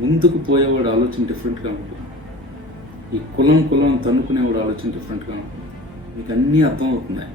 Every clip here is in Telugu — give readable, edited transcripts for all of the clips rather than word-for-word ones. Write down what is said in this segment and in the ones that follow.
ముందుకు పోయేవాడు ఆలోచన డిఫరెంట్గా ఉంటుంది. ఈ కులం తన్నుకునేవాడు ఆలోచన డిఫరెంట్గా ఉంటుంది. మీకు అన్నీ అర్థమవుతున్నాయి,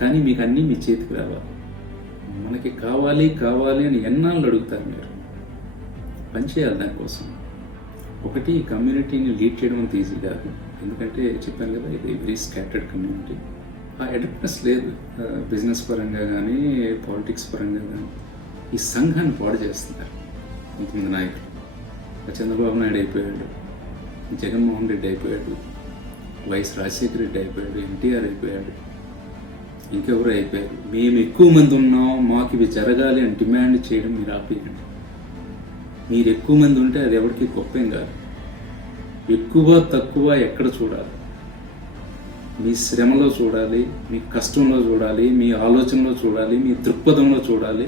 కానీ మీకు అన్నీ మీ చేతికి రావాలి. మనకి కావాలి అని ఎన్నాళ్ళు అడుగుతారు మీరు. పనిచేయాలి దానికోసం. ఒకటి, కమ్యూనిటీని లీడ్ చేయడం అంత ఈజీ కాదు. ఎందుకంటే చెప్పాను కదా, ఇది వెరీ స్కాటర్డ్ కమ్యూనిటీ. ఆ అడాప్ట్నెస్ లేదు. బిజినెస్ పరంగా కానీ, పాలిటిక్స్ పరంగా కానీ ఈ సంఘాన్ని పాడు చేస్తున్నారు కొంతమంది నాయకులు. చంద్రబాబు నాయుడు అయిపోయాడు, జగన్మోహన్ రెడ్డి అయిపోయాడు, వైఎస్ రాజశేఖర రెడ్డి అయిపోయాడు, ఎన్టీఆర్ అయిపోయాడు, ఇంకెవరు అయిపోయారు. మేము ఎక్కువ మంది ఉన్నాం, మాకు ఇవి జరగాలి అని డిమాండ్ చేయడం మీరు ఆపేయండి. మీరు ఎక్కువ మంది ఉంటే అది ఎవరికి గొప్పేం కాదు. ఎక్కువ తక్కువ ఎక్కడ చూడాలి? మీ శ్రమలో చూడాలి, మీ కష్టంలో చూడాలి, మీ ఆలోచనలో చూడాలి, మీ దృక్పథంలో చూడాలి.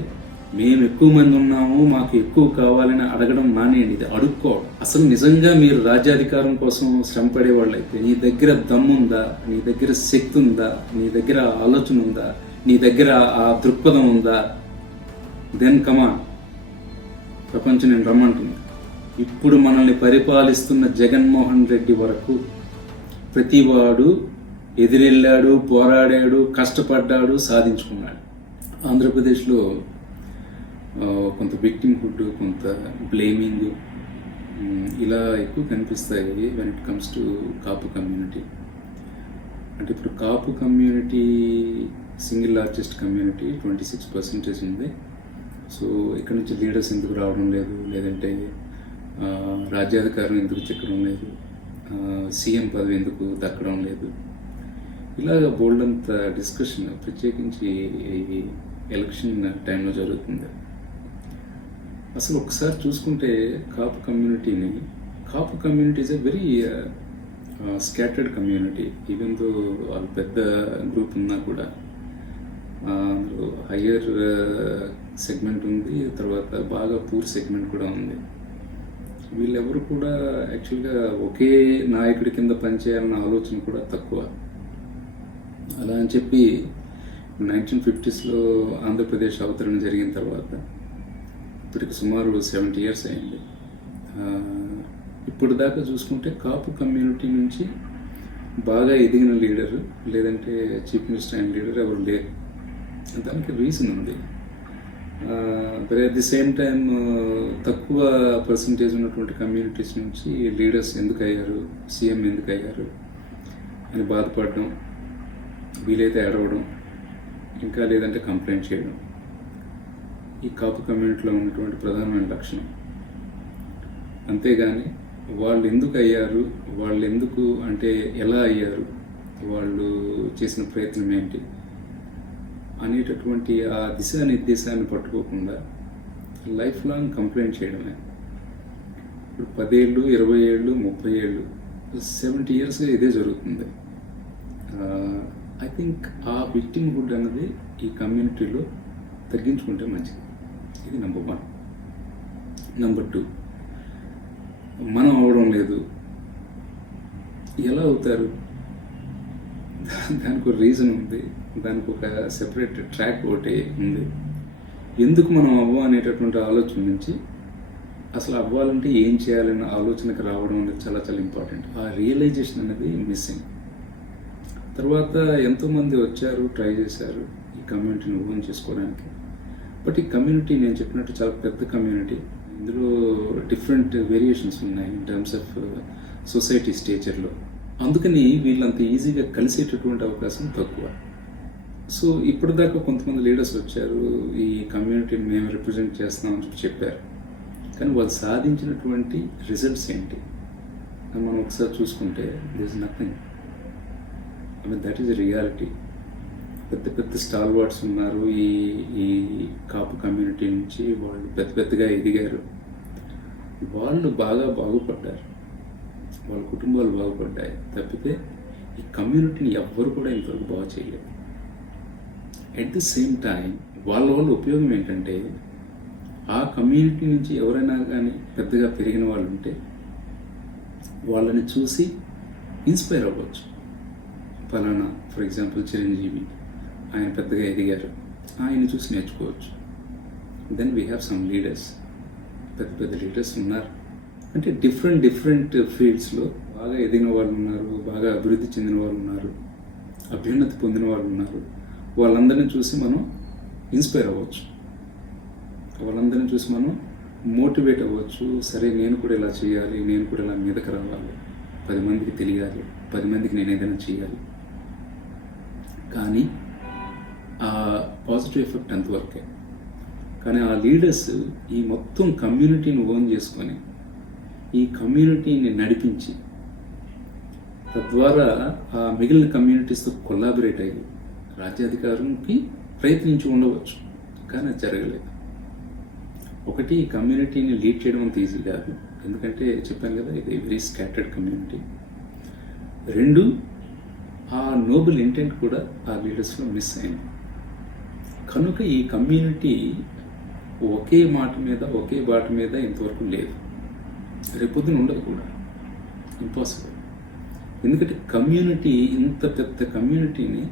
మేము ఎక్కువ మంది ఉన్నాము, మాకు ఎక్కువ కావాలని అడగడం మానేయండి. ఇది అడుక్కోవడం. అసలు నిజంగా మీరు రాజ్యాధికారం కోసం శ్రమ పడేవాళ్ళైతే, నీ దగ్గర దమ్ముందా, నీ దగ్గర శక్తి ఉందా, నీ దగ్గర ఆలోచన ఉందా, నీ దగ్గర ఆ దృక్పథం ఉందా, దెన్ కమాన్, ప్రపంచం నేను రమ్మంటుంది. ఇప్పుడు మనల్ని పరిపాలిస్తున్న జగన్మోహన్ రెడ్డి వరకు ప్రతివాడు ఎదిరెళ్ళాడు, పోరాడాడు, కష్టపడ్డాడు, సాధించుకున్నాడు. ఆంధ్రప్రదేశ్లో కొంత విక్టిమ్హుడ్, కొంత బ్లేమింగ్ ఇలా ఎక్కువ కనిపిస్తాయి when it comes to Kapu community. అంటే ఇప్పుడు కాపు కమ్యూనిటీ సింగిల్ లార్జెస్ట్ కమ్యూనిటీ, 26% ఉంది. సో ఇక్కడ నుంచి లీడర్స్ ఎందుకు రావడం లేదు, లేదంటే రాజ్యాధికారం ఎందుకు చిక్కడం లేదు, సీఎం పదవి ఎందుకు దక్కడం లేదు, ఇలాగ బోల్డంత డిస్కషన్ ప్రత్యేకించి ఈ ఎలక్షన్ టైంలో జరుగుతుంది. అసలు ఒకసారి చూసుకుంటే Kapu community is a very scattered community. Even though వాళ్ళు పెద్ద గ్రూప్ ఉన్నా కూడా హయ్యర్ సెగ్మెంట్ ఉంది, తర్వాత బాగా పూర్ సెగ్మెంట్ కూడా ఉంది. వీళ్ళెవరు కూడా యాక్చువల్గా ఒకే నాయకుడి కింద పనిచేయాలన్న ఆలోచన కూడా తక్కువ. అలా అని చెప్పి 1950s ఆంధ్రప్రదేశ్ అవతరణ జరిగిన తర్వాత ఇప్పటికి సుమారు 70 years అయింది. ఇప్పుడు దాకా చూసుకుంటే కాపు కమ్యూనిటీ నుంచి బాగా ఎదిగిన లీడరు, లేదంటే చీఫ్ మినిస్టర్ అయిన లీడర్ ఎవరు లేరు. దానికి రీజన్ ఉంది. But at the same time తక్కువ పర్సంటేజ్ ఉన్నటువంటి కమ్యూనిటీస్ నుంచి లీడర్స్ ఎందుకు అయ్యారు, సీఎం ఎందుకు అయ్యారు అని బాధపడడం, వీలైతే ఏడవడం, ఇంకా లేదంటే కంప్లైంట్ చేయడం ఈ కాపు కమ్యూనిటీలో ఉన్నటువంటి ప్రధానమైన లక్షణం. అంతేగాని వాళ్ళు ఎందుకు అయ్యారు, వాళ్ళు ఎందుకు అంటే ఎలా అయ్యారు, వాళ్ళు చేసిన ప్రయత్నం ఏంటి అనేటటువంటి ఆ దిశానిర్దేశాన్ని పట్టుకోకుండా లైఫ్ లాంగ్ కంప్లైంట్ చేయడమే. ఇప్పుడు 10 ఏళ్ళు, 20 ఏళ్ళు, 30 ఏళ్ళు, 70 yearsగా ఇదే జరుగుతుంది. ఐ థింక్ ఆ విక్టిమ్హుడ్ అన్నది ఈ కమ్యూనిటీలో తగ్గించుకుంటే మంచిది. ఇది నెంబర్ 1. నెంబర్ 2, మనం అవడం లేదు. ఎలా అవుతారు? దానికి ఒక రీజన్ ఉంది, దానికి ఒక సెపరేట్ ట్రాక్ ఒకటి ఉంది. ఎందుకు మనం అవ్వం అనేటటువంటి ఆలోచన నుంచి అసలు అవ్వాలంటే ఏం చేయాలన్న ఆలోచనకు రావడం అనేది చాలా చాలా ఇంపార్టెంట్. ఆ రియలైజేషన్ అనేది మిస్సింగ్. తర్వాత ఎంతోమంది వచ్చారు, ట్రై చేశారు ఈ కమ్యూనిటీని ఓన్ చేసుకోవడానికి. బట్ ఈ కమ్యూనిటీ నేను చెప్పినట్టు చాలా పెద్ద కమ్యూనిటీ. ఇందులో డిఫరెంట్ వేరియేషన్స్ ఉన్నాయి ఇన్ టర్మ్స్ ఆఫ్ సొసైటీ స్టేచర్లో. అందుకని వీళ్ళంత ఈజీగా కలిసేటటువంటి అవకాశం తక్కువ. సో ఇప్పటిదాకా కొంతమంది లీడర్స్ వచ్చారు, ఈ కమ్యూనిటీని మేము రిప్రజెంట్ చేస్తామని చెప్పారు. కానీ వాళ్ళు సాధించినటువంటి రిజల్ట్స్ ఏంటి అని మనం ఒకసారి చూసుకుంటే this is nothing. I mean that is reality. పెద్ద స్టాల్వార్డ్స్ ఉన్నారు ఈ కాపు కమ్యూనిటీ నుంచి. వాళ్ళు పెద్దగా ఎదిగారు, వాళ్ళు బాగా బాగుపడ్డారు, వాళ్ళ కుటుంబాలు బాగుపడ్డాయి. తప్పితే ఈ కమ్యూనిటీని ఎవ్వరు కూడా ఇంతవరకు బాగా చేయలేదు. అట్ ది సేమ్ టైం వాళ్ళ ఉపయోగం ఏంటంటే, ఆ కమ్యూనిటీ నుంచి ఎవరైనా కానీ పెద్దగా పెరిగిన వాళ్ళు ఉంటే వాళ్ళని చూసి ఇన్స్పైర్ అవ్వచ్చు. ఫలానా ఫర్ ఎగ్జాంపుల్ చిరంజీవి, ఆయన పెద్దగా ఎదిగారు, ఆయన చూసి నేర్చుకోవచ్చు. Then we have some leaders, పెద్ద లీడర్స్ ఉన్నారు. అంటే డిఫరెంట్ ఫీల్డ్స్లో బాగా ఎదిగిన వాళ్ళు ఉన్నారు, బాగా అభివృద్ధి చెందిన వాళ్ళు ఉన్నారు, అభ్యున్నతి పొందిన వాళ్ళు ఉన్నారు. వాళ్ళందరినీ చూసి మనం ఇన్స్పైర్ అవ్వచ్చు, వాళ్ళందరినీ చూసి మనం మోటివేట్ అవ్వచ్చు. సరే, నేను కూడా ఇలా చేయాలి, నేను కూడా ఇలా మీదకి రావాలి, 10 మందికి తెలియాలి, 10 మందికి నేను ఏదైనా చేయాలి. కానీ ఆ పాజిటివ్ ఎఫెక్ట్ అంతవరకే. కానీ ఆ లీడర్స్ ఈ మొత్తం కమ్యూనిటీని ఓన్ చేసుకొని ఈ కమ్యూనిటీని నడిపించి తద్వారా ఆ మిగిలిన కమ్యూనిటీస్తో కొలాబరేట్ అయ్యి రాజ్యాధికారానికి ప్రయత్నించి ఉండవచ్చు, కానీ అది జరగలేదు. ఒకటి, ఈ కమ్యూనిటీని లీడ్ చేయడం అంత ఈజీ కాదు, ఎందుకంటే చెప్పాను కదా, ఇది వెరీ స్కాటర్డ్ కమ్యూనిటీ. 2, ఆ నోబుల్ ఇంటెంట్ కూడా ఆ లీడర్స్లో మిస్ అయింది. కనుక ఈ కమ్యూనిటీ ఒకే మాట మీద, ఒకే బాట మీద ఇంతవరకు లేదు, రేపొద్దున ఉండదు కూడా, ఇంపాసిబుల్. ఎందుకంటే కమ్యూనిటీ, ఇంత పెద్ద కమ్యూనిటీని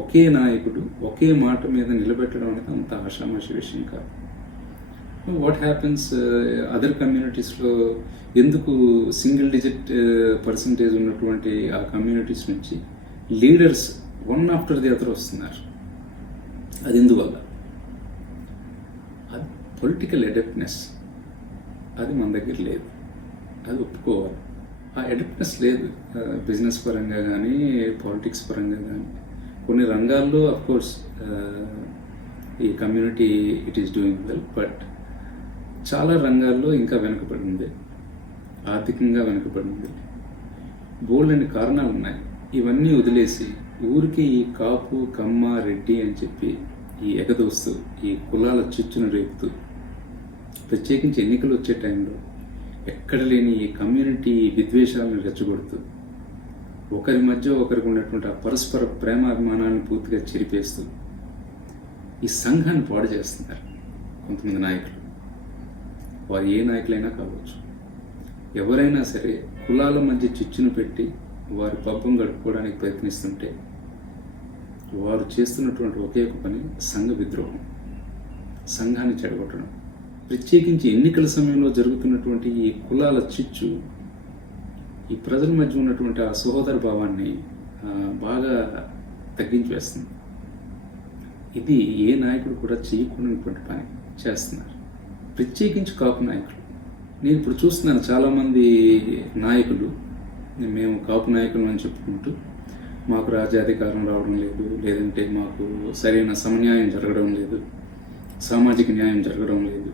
ఒకే నాయకుడు ఒకే మాట మీద నిలబెట్టడం అనేది అంత ఆషామాషి విషయం కాదు. వాట్ హ్యాపెన్స్ అదర్ కమ్యూనిటీస్లో ఎందుకు సింగిల్ డిజిట్ పర్సంటేజ్ ఉన్నటువంటి ఆ కమ్యూనిటీస్ నుంచి leaders one after the other వస్తున్నారు? అది ఎందువల్ల? అది పొలిటికల్ అడెప్ట్నెస్, అది మన దగ్గర లేదు, అది ఒప్పుకోవాలి. ఆ అడెప్ట్నెస్ లేదు బిజినెస్ పరంగా కానీ, పాలిటిక్స్ పరంగా కానీ. కొన్ని రంగాల్లో అఫ్కోర్స్ ఈ community it is doing well, but చాలా రంగాల్లో ఇంకా వెనుకబడింది, ఆర్థికంగా వెనుకబడింది. బోల్డ్ అనే కారణాలు ఉన్నాయి. ఇవన్నీ వదిలేసి ఊరికి ఈ కాపు, కమ్మ, రెడ్డి అని చెప్పి ఈ ఎగదోస్తూ, ఈ కులాల చిచ్చును రేపుతూ, ప్రత్యేకించి ఎన్నికలు వచ్చే టైంలో ఎక్కడ లేని ఈ కమ్యూనిటీ విద్వేషాలను రెచ్చగొడుతూ, ఒకరి మధ్య ఒకరికి ఉన్నటువంటి ఆ పరస్పర ప్రేమాభిమానాన్ని పూర్తిగా చెరిపేస్తూ ఈ సంఘాన్ని పాడు చేస్తున్నారు కొంతమంది నాయకులు. వారు ఏ నాయకులైనా కావచ్చు, ఎవరైనా సరే కులాల మధ్య చిచ్చును పెట్టి వారి పబ్బం గడుపుకోవడానికి ప్రయత్నిస్తుంటే వారు చేస్తున్నటువంటి ఒకే ఒక పని సంఘ విద్రోహం, సంఘాన్ని చెడగొట్టడం. ప్రత్యేకించి ఎన్నికల సమయంలో జరుగుతున్నటువంటి ఈ కులాల చిచ్చు ఈ ప్రజల మధ్య ఉన్నటువంటి ఆ సహోదర భావాన్ని బాగా తగ్గించి వేస్తుంది. ఇది ఏ నాయకుడు కూడా చేయకూడనటువంటి పని చేస్తున్నారు, ప్రత్యేకించి కాపు నాయకులు. నేను ఇప్పుడు చూస్తున్నాను చాలామంది నాయకులు, మేము కాపు నాయకులు అని చెప్పుకుంటూ మాకు రాజ్యాధికారం రావడం లేదు, లేదంటే మాకు సరైన సమన్యాయం జరగడం లేదు, సామాజిక న్యాయం జరగడం లేదు.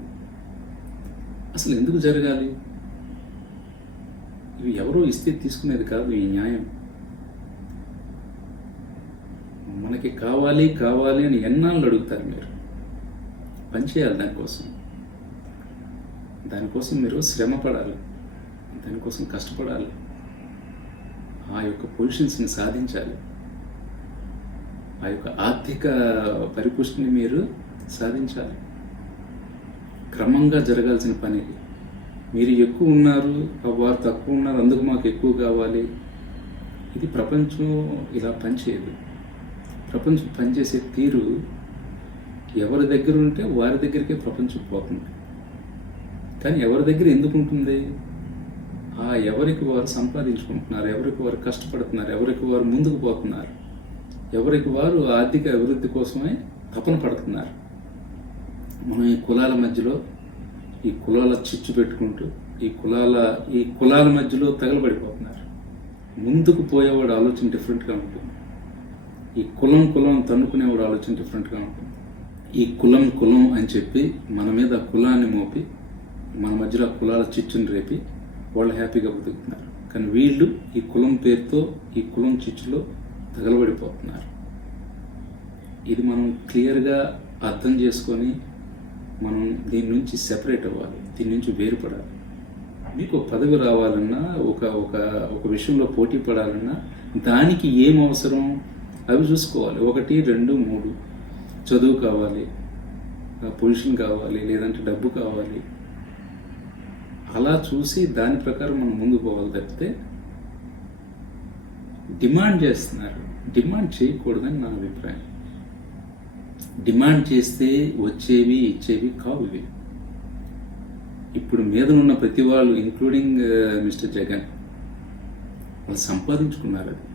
అసలు ఎందుకు జరగాలి? ఇవి ఎవరో ఇస్తే తీసుకునేది కాదు ఈ న్యాయం. మనకి కావాలి కావాలి అని ఎన్నాళ్ళు అడుగుతారు మీరు? పనిచేయాలి దానికోసం మీరు శ్రమ పడాలి, దానికోసం కష్టపడాలి, ఆ యొక్క పొజిషన్స్ని సాధించాలి, ఆ యొక్క ఆర్థిక పరిపుష్టిని మీరు సాధించాలి. క్రమంగా జరగాల్సిన పని. మీరు ఎక్కువ ఉన్నారు, వారు తక్కువ ఉన్నారు, అందుకు మాకు ఎక్కువ కావాలి. ఇది ప్రపంచం ఇలా పనిచేయదు. ప్రపంచం పనిచేసే తీరు ఎవరి దగ్గర ఉంటే వారి దగ్గరికే ప్రపంచం పోతుంది. కానీ ఎవరి దగ్గర ఎందుకు ఉంటుంది? ఎవరికి వారు సంపాదించుకుంటున్నారు, ఎవరికి వారు కష్టపడుతున్నారు, ఎవరికి వారు ముందుకు పోతున్నారు, ఎవరికి వారు ఆర్థిక అభివృద్ధి కోసమే తపన పడుతున్నారు. మనం ఈ కులాల మధ్యలో ఈ కులాల చిచ్చు పెట్టుకుంటూ ఈ కులాల మధ్యలో తగలబడిపోతున్నారు. ముందుకు పోయేవాడు ఆలోచన డిఫరెంట్గా ఉంటుంది. ఈ కులం తన్నుకునేవాడు ఆలోచన డిఫరెంట్గా ఉంటుంది. ఈ కులం అని చెప్పి మన మీద కులాన్ని మోపి మన మధ్యలో కులాల చిచ్చుని రేపి వాళ్ళు హ్యాపీగా బతుకుతున్నారు. కానీ వీళ్ళు ఈ కులం పేరుతో ఈ కులం చిచ్చులో తగలబడిపోతున్నారు. ఇది మనం క్లియర్గా అర్థం చేసుకొని మనం దీని నుంచి సెపరేట్ అవ్వాలి, దీని నుంచి వేరుపడాలి. మీకు పదవి రావాలన్నా, ఒక విషయంలో పోటీ పడాలన్నా దానికి ఏం అవసరం అవి చూసుకోవాలి. 1, 2, 3 చదువు కావాలి, పొజిషన్ కావాలి, లేదంటే డబ్బు కావాలి. అలా చూసి దాని ప్రకారం మనం ముందుకు పోవాలి తప్పితే డిమాండ్ చేస్తున్నారు. డిమాండ్ చేయకూడదని నా అభిప్రాయం. డిమాండ్ చేస్తే వచ్చేవి ఇచ్చేవి కావు ఇవి. ఇప్పుడు మీదనున్న ప్రతి వాళ్ళు ఇంక్లూడింగ్ మిస్టర్ జగన్ వాళ్ళు సంపాదించుకున్నారు అది.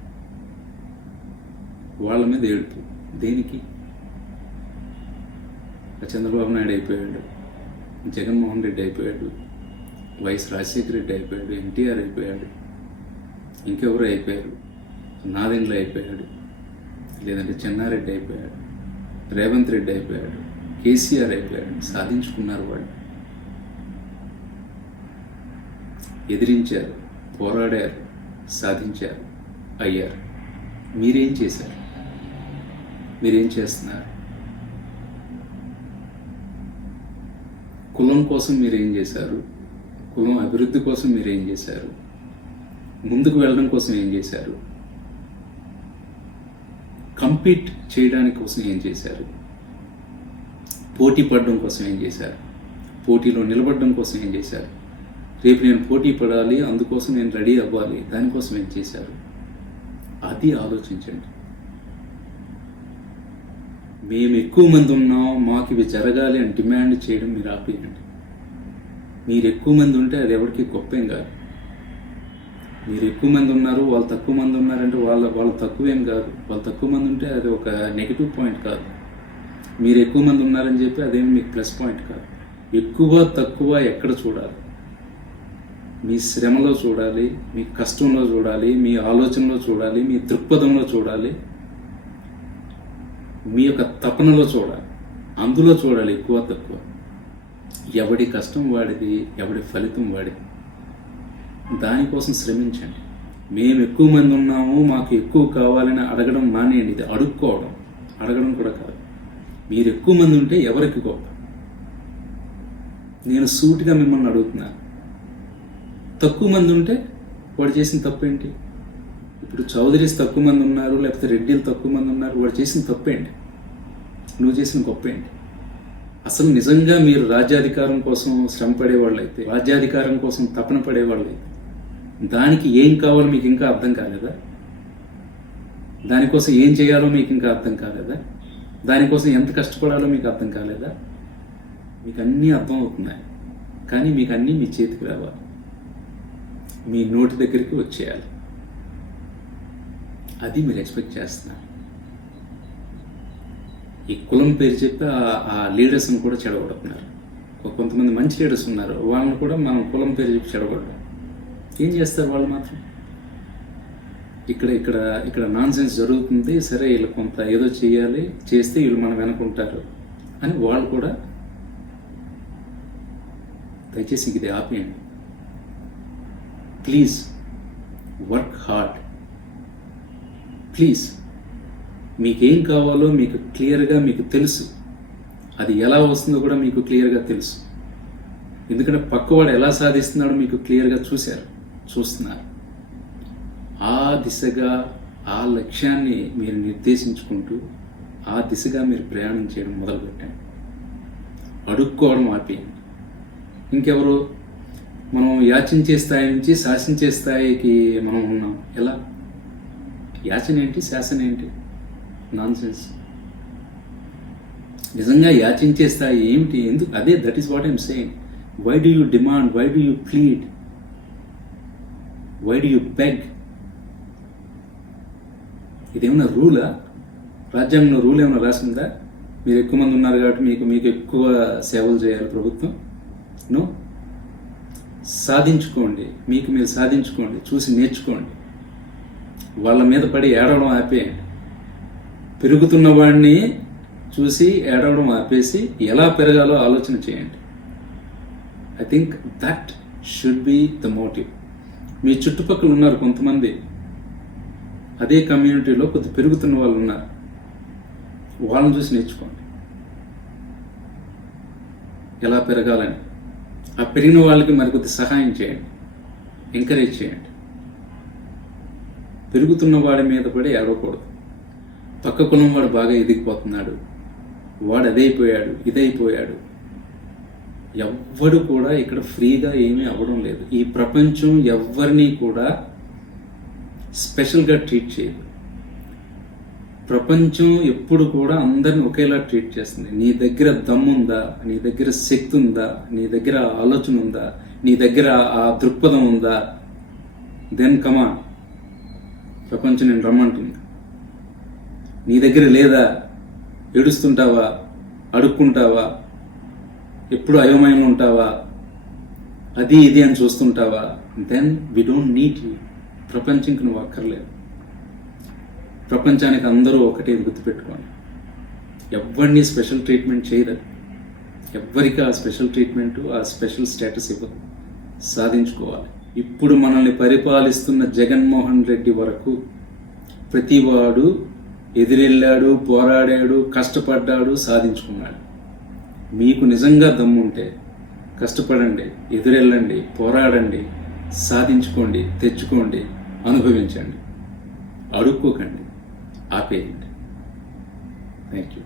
వాళ్ళ మీద ఏడుపు దేనికి? చంద్రబాబు నాయుడు అయిపోయాడు, జగన్మోహన్ రెడ్డి అయిపోయాడు, వైఎస్ రాజశేఖర రెడ్డి అయిపోయాడు, ఎన్టీఆర్ అయిపోయాడు, ఇంకెవరు అయిపోయారు, నాదెండ్ల అయిపోయాడు, లేదంటే చెన్నారెడ్డి అయిపోయాడు, రేవంత్ రెడ్డి అయిపోయాడు, కేసీఆర్ అయిపోయాడు. సాధించుకున్నారు వాళ్ళు, ఎదిరించారు, పోరాడారు, సాధించారు, అయ్యారు. మీరేం చేశారు? మీరేం చేస్తున్నారు? కులం కోసం మీరేం చేశారు? కులం అభివృద్ధి కోసం మీరేం చేశారు? ముందుకు వెళ్ళడం కోసం ఏం చేశారు? కంపీట్ చేయడానికి కోసం ఏం చేశారు? పోటీ పడడం కోసం ఏం చేశారు? పోటీలో నిలబడడం కోసం ఏం చేశారు? రేపు నేను పోటీ పడాలి, అందుకోసం నేను రెడీ అవ్వాలి, దానికోసం ఏం చేశారు? అది ఆలోచించండి. మేము ఎక్కువ మంది ఉన్నాం, మాకు ఇవి జరగాలి అని డిమాండ్ చేయడం మీరు ఆపేయండి. మీరు ఎక్కువ మంది ఉంటే అది ఎవరికి గొప్పేం కాదు. మీరు ఎక్కువ మంది ఉన్నారు, వాళ్ళు తక్కువ మంది ఉన్నారంటే వాళ్ళు తక్కువేం కాదు. వాళ్ళు తక్కువ మంది ఉంటే అది ఒక నెగిటివ్ పాయింట్ కాదు. మీరు ఎక్కువ మంది ఉన్నారని చెప్పి అదేమి మీకు ప్లస్ పాయింట్ కాదు. ఎక్కువ తక్కువ ఎక్కడ చూడాలి? మీ శ్రమలో చూడాలి, మీ కష్టంలో చూడాలి, మీ ఆలోచనలో చూడాలి, మీ దృక్పథంలో చూడాలి, మీ యొక్క తపనలో చూడాలి. అందులో చూడాలి ఎక్కువ తక్కువ. ఎవడి కష్టం వాడిది, ఎవడి ఫలితం వాడిది. దానికోసం శ్రమించండి. మేము ఎక్కువ మంది ఉన్నాము, మాకు ఎక్కువ కావాలని అడగడం మానేయండి. ఇది అడుక్కోవడం, అడగడం కూడా కాదు. మీరు ఎక్కువ మంది ఉంటే ఎవరికి గొప్ప? నేను సూటిగా మిమ్మల్ని అడుగుతున్నాను. తక్కువ మంది ఉంటే వాడు చేసిన తప్పేంటి? ఇప్పుడు చౌదరీస్ తక్కువ మంది ఉన్నారు, లేకపోతే రెడ్డిలు తక్కువ మంది ఉన్నారు, వాడు చేసిన తప్పేంటి? నువ్వు చేసిన గొప్పేంటి? అసలు నిజంగా మీరు రాజ్యాధికారం కోసం శ్రమ పడేవాళ్ళు అయితే, రాజ్యాధికారం కోసం తపన పడేవాళ్ళు అయితే, దానికి ఏం కావాలో మీకు ఇంకా అర్థం కాలేదా? దానికోసం ఏం చేయాలో మీకు ఇంకా అర్థం కాలేదా? దానికోసం ఎంత కష్టపడాలో మీకు అర్థం కాలేదా? మీకు అన్నీ అర్థం అవుతున్నాయి, కానీ మీకు అన్నీ మీ చేతికి రావాలి, మీ నోటి దగ్గరికి వచ్చేయాలి. అది మీరు ఎక్స్పెక్ట్ చేస్తున్నారు. ఈ కులం పేరు చెప్పి ఆ లీడర్స్ని కూడా చెడగొడుతున్నారు. కొంతమంది మంచి లీడర్స్ ఉన్నారు, వాళ్ళని కూడా మనం కులం పేరు చెప్పి చెడగొడతాం. ఏం చేస్తారు వాళ్ళు మాత్రం? ఇక్కడ నాన్ సెన్స్ జరుగుతుంది, సరే వీళ్ళు కొంత ఏదో చేయాలి, చేస్తే వీళ్ళు మనం వెనుకుంటారు అని వాళ్ళు కూడా. దయచేసి ఇది ఆపేయండి ప్లీజ్. Work hard please. మీకేం కావాలో మీకు క్లియర్గా మీకు తెలుసు. అది ఎలా వస్తుందో కూడా మీకు క్లియర్గా తెలుసు. ఎందుకంటే పక్కవాడు ఎలా సాధిస్తున్నాడో మీకు క్లియర్గా చూస్తున్నారు. ఆ దిశగా, ఆ లక్ష్యాన్ని మీరు నిర్దేశించుకుంటూ ఆ దిశగా మీరు ప్రయాణం చేయడం మొదలుపెట్టండి. అడుక్కోవడం ఆపేయండి. ఇంకెవరు? మనం యాచించే స్థాయి నుంచి శాసించే స్థాయికి మనం ఉన్నాం. ఎలా? యాచన ఏంటి, శాసన ఏంటి? Nonsense. నిజంగా యాచించే స్థాయి ఏమిటి? ఎందుకు? అదే, that is what I'm saying. Why do you demand? Why do you plead? Why do you beg? ఇదేమన్నా రూలా? రాజ్యాంగంలో రూల్ ఏమైనా రాసిందా? మీరు ఎక్కువ మంది ఉన్నారు కాబట్టి మీకు ఎక్కువ సేవలు చేయాలి ప్రభుత్వం? నో. సాధించుకోండి, మీకు మీరు సాధించుకోండి, చూసి నేర్చుకోండి. వాళ్ళ మీద పడి ఏడవడం ఆపేయండి. పెరుగుతున్న వాడిని చూసి ఏడవడం ఆపేసి ఎలా పెరగాలో ఆలోచన చేయండి. I think that should be the motive. మీ చుట్టుపక్కల ఉన్నారు కొంతమంది, అదే కమ్యూనిటీలో కొద్ది పెరుగుతున్న వాళ్ళు ఉన్నారు, వాళ్ళని చూసి నేర్చుకోండి ఎలా పెరగాలని. ఆ పెరిగిన వాళ్ళకి మరికొద్ది సహాయం చేయండి, ఎంకరేజ్ చేయండి. పెరుగుతున్న వాడి మీద పడి ఏడవకూడదు. పక్క కులం వాడు బాగా ఎదిగిపోతున్నాడు, వాడు అదైపోయాడు, ఇదైపోయాడు. ఎవ్వడు కూడా ఇక్కడ ఫ్రీగా ఏమీ అవ్వడం లేదు. ఈ ప్రపంచం ఎవ్వరినీ కూడా స్పెషల్గా ట్రీట్ చేయదు. ప్రపంచం ఎప్పుడు కూడా అందరిని ఒకేలా ట్రీట్ చేస్తుంది. నీ దగ్గర దమ్ముందా, నీ దగ్గర శక్తి ఉందా, నీ దగ్గర ఆలోచన ఉందా, నీ దగ్గర ఆ దృక్పథం ఉందా, దెన్ కమాన్, ప్రపంచం నేను రమ్మంటుంది. నీ దగ్గర లేదా, ఏడుస్తుంటావా, అడుక్కుంటావా, ఎప్పుడు అయోమయంగా ఉంటావా, అది ఇది అని చూస్తుంటావా, then we don't need you. ప్రపంచంకి నువ్వు అక్కర్లేదు. ప్రపంచానికి అందరూ ఒకటే గుర్తుపెట్టుకోండి, ఎవరిని స్పెషల్ ట్రీట్మెంట్ చేయదు. ఎవ్వరికి ఆ స్పెషల్ ట్రీట్మెంటు, ఆ స్పెషల్ స్టేటస్ ఇవ్వదు. సాధించుకోవాలి. ఇప్పుడు మనల్ని పరిపాలిస్తున్న జగన్మోహన్ రెడ్డి వరకు ప్రతివాడు ఎదిరెళ్ళాడు, పోరాడాడు, కష్టపడ్డాడు, సాధించుకున్నాడు. మీకు నిజంగా దమ్ముంటే కష్టపడండి, ఎదురెళ్ళండి, పోరాడండి, సాధించుకోండి, తెచ్చుకోండి, అనుభవించండి. అడుక్కోకండి, ఆపేయండి. Thank you.